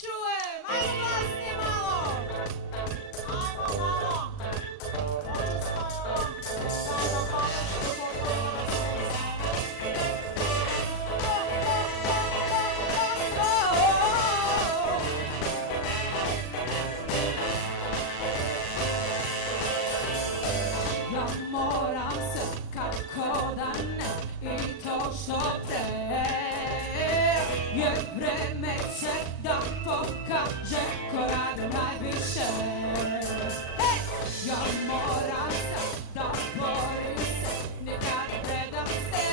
čujem, ajmo glasnije malo. Ajmo malo. Može svojom, sada pomoću motora suza. Ja moram se kako da ne i to što pre, jer vreme će da pokaže ko rade najviše. Ja moram se da borim se, nikad ne predam se.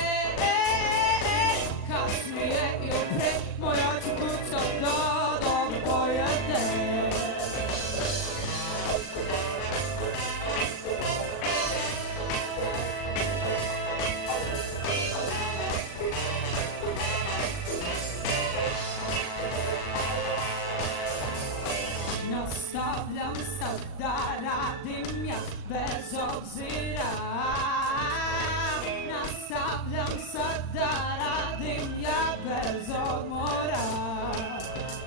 Kasnije i upre, moja ću kuća da dom pojede. Nastavljam sad da radim ja bez obzira. Nastavljam sad da radim ja bez odmora.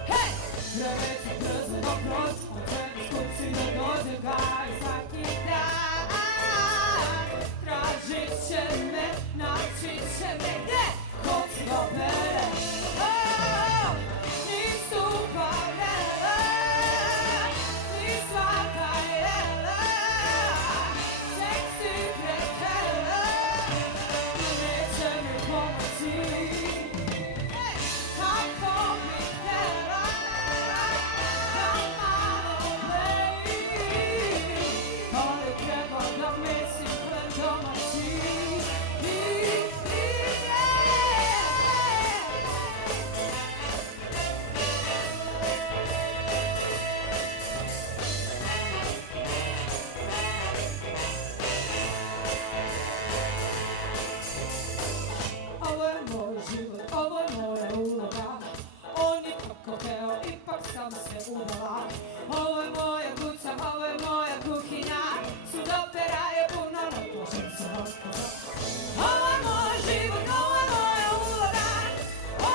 Hej! Vreme će brzo proć, a čekaš kući da dođe gaj svaki dan. Tražit će me, naći će me gde? Ko se dobere? Nisu parele, ni svaka jela, seksi kretele, neće mi pomoći. Kako bih htjela da malo blejim, ali treba da mislim pred domaći. Ovo je moj život, ovo je moja uloga. On je tako hteo, ipak sam se udala. Ovo je moja kuća, ovo je moja kuhinja. Sudopera je puno, ne plašim se otkaza. Ovo je moj život, ovo je moja uloga.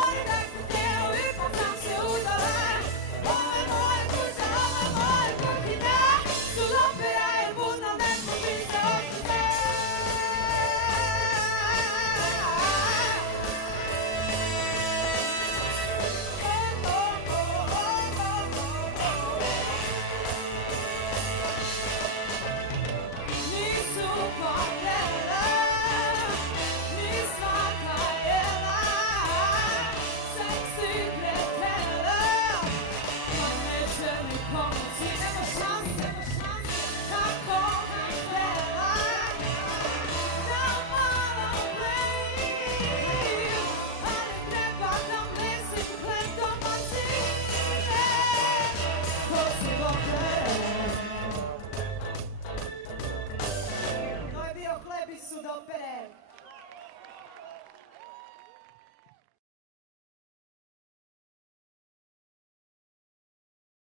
On je tako hteo, ipak sam se udala. Ovo je moja kuća, ovo je moja kuhinja. Sudopera je puno, ne plašim se otkaza. Nisu parele, ni svaka jela, seksi kretele, pa neće mi pomoći. Nema šanse, kako bih htjela da malo blejim, ali treba da mislim pred domaći. Ko se dobere? To je bio Hleb iz Sudopere.